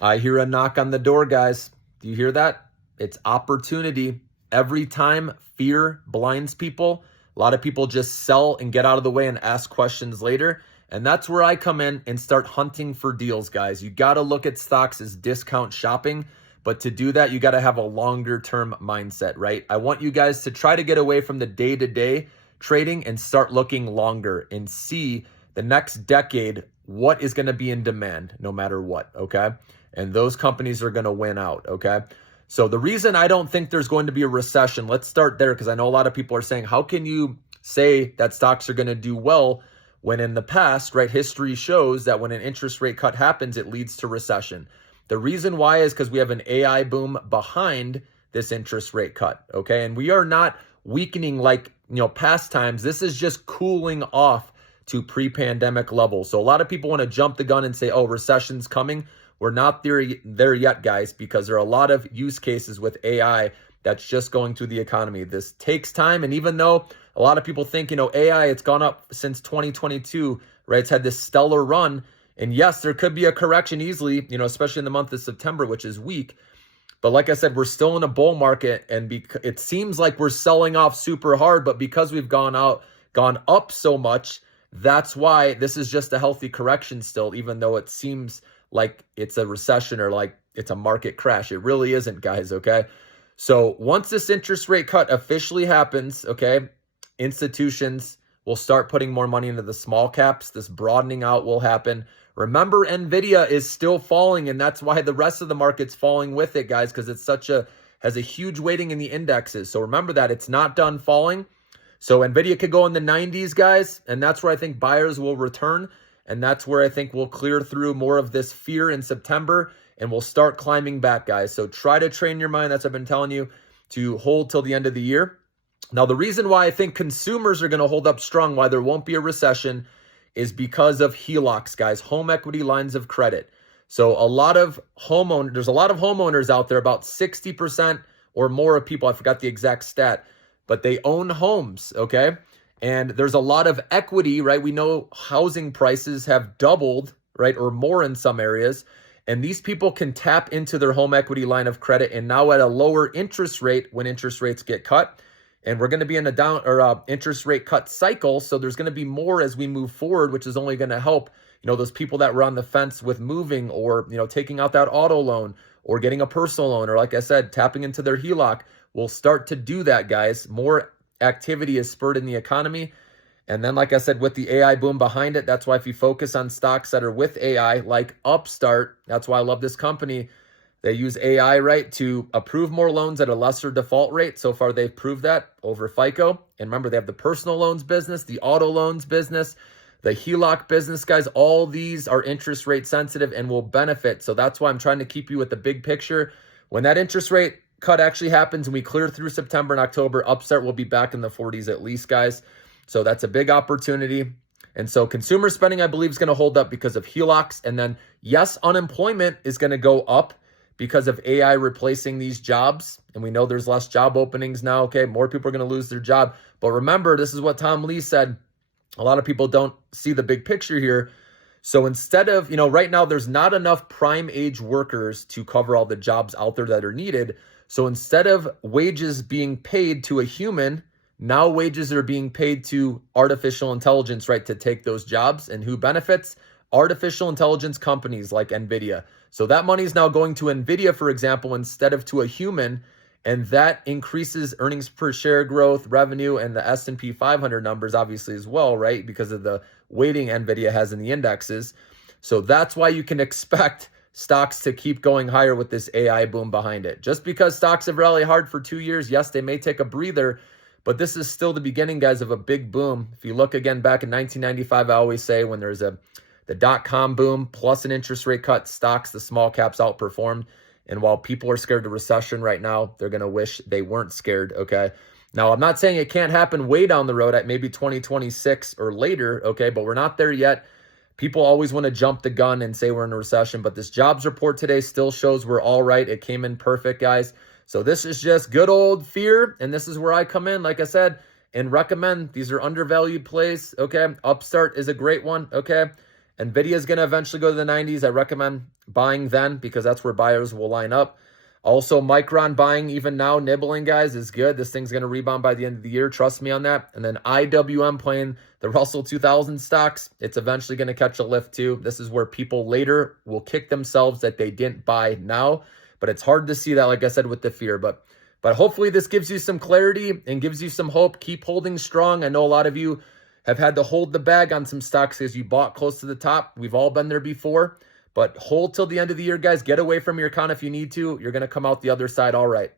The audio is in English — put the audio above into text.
I hear a knock on the door, guys. Do you hear that? It's opportunity. Every time fear blinds people, a lot of people just sell and get out of the way and ask questions later. And that's where I come in and start hunting for deals, guys. You got to look at stocks as discount shopping. But to do that, you got to have a longer term mindset, right? I want you guys to try to get away from the day to day trading and start looking longer and see the next decade what is going to be in demand no matter what, okay? And those companies are going to win out, okay? So the reason I don't think there's going to be a recession, let's start there, because I know a lot of people are saying, how can you say that stocks are going to do well when in the past, right, history shows that when an interest rate cut happens, it leads to recession. The reason why is because we have an AI boom behind this interest rate cut, okay? And we are not weakening like, past times. This is just cooling off to pre-pandemic levels. So a lot of people want to jump the gun and say, oh, recession's coming. We're not there yet, guys, because there are a lot of use cases with AI that's just going through the economy. This takes time. And even though a lot of people think, AI, it's gone up since 2022, right? It's had this stellar run. And yes, there could be a correction easily, especially in the month of September, which is weak. But like I said, we're still in a bull market, and it seems like we're selling off super hard. But because we've gone up so much, that's why this is just a healthy correction still, even though it seems like it's a recession or like it's a market crash. It really isn't, guys, okay? So once this interest rate cut officially happens, okay, institutions will start putting more money into the small caps. This broadening out will happen. Remember, NVIDIA is still falling, and that's why the rest of the market's falling with it, guys, because it's has a huge weighting in the indexes. So remember that it's not done falling. So NVIDIA could go in the 90s, guys, and that's where I think buyers will return. And that's where I think we'll clear through more of this fear in September, and we'll start climbing back, guys. So try to train your mind, that's what I've been telling you, to hold till the end of the year. Now, the reason why I think consumers are going to hold up strong, why there won't be a recession, is because of HELOCs, guys, home equity lines of credit. So there's a lot of homeowners out there, about 60% or more of people, I forgot the exact stat, but they own homes, okay? And there's a lot of equity, right? We know housing prices have doubled, right, or more in some areas. And these people can tap into their home equity line of credit, and now at a lower interest rate when interest rates get cut. And we're going to be in a interest rate cut cycle. So there's going to be more as we move forward, which is only going to help, those people that were on the fence with moving or, taking out that auto loan or getting a personal loan, or like I said, tapping into their HELOC will start to do that, guys. More activity is spurred in the economy. And then, like I said, with the AI boom behind it, that's why if you focus on stocks that are with AI, like Upstart, that's why I love this company. They use AI, right, to approve more loans at a lesser default rate. So far, they've proved that over FICO. And remember, they have the personal loans business, the auto loans business, the HELOC business, guys. All these are interest rate sensitive and will benefit. So that's why I'm trying to keep you with the big picture. When that interest rate cut actually happens and we clear through September and October, Upstart will be back in the 40s at least, guys. So that's a big opportunity. And so consumer spending, I believe, is going to hold up because of HELOCs. And then, yes, unemployment is going to go up because of AI replacing these jobs. And we know there's less job openings now, okay? More people are going to lose their job. But remember, this is what Tom Lee said. A lot of people don't see the big picture here. So instead of, right now there's not enough prime age workers to cover all the jobs out there that are needed. So instead of wages being paid to a human, now wages are being paid to artificial intelligence, right, to take those jobs. And who benefits? Artificial intelligence companies like NVIDIA. So that money is now going to NVIDIA, for example, instead of to a human. And that increases earnings per share growth, revenue, and the S&P 500 numbers obviously as well, right? Because of the weighting NVIDIA has in the indexes. So that's why you can expect stocks to keep going higher with this AI boom behind it. Just because stocks have rallied hard for 2 years, yes, they may take a breather, but this is still the beginning, guys, of a big boom. If you look again back in 1995, I always say when there's the dot-com boom plus an interest rate cut, stocks, the small caps outperformed. And while people are scared of recession right now, they're going to wish they weren't scared, okay? Now, I'm not saying it can't happen way down the road at maybe 2026 or later, okay? But we're not there yet. People always want to jump the gun and say we're in a recession, but this jobs report today still shows we're all right. It came in perfect, guys. So this is just good old fear, and this is where I come in, like I said, and recommend. These are undervalued plays, okay? Upstart is a great one, okay? Nvidia is going to eventually go to the 90s. I recommend buying then because that's where buyers will line up. Also, Micron buying even now, nibbling, guys, is good. This thing's going to rebound by the end of the year. Trust me on that. And then IWM playing the Russell 2000 stocks. It's eventually going to catch a lift too. This is where people later will kick themselves that they didn't buy now. But it's hard to see that, like I said, with the fear. But hopefully this gives you some clarity and gives you some hope. Keep holding strong. I know a lot of you have had to hold the bag on some stocks because you bought close to the top. We've all been there before. But hold till the end of the year, guys. Get away from your account if you need to. You're going to come out the other side all right.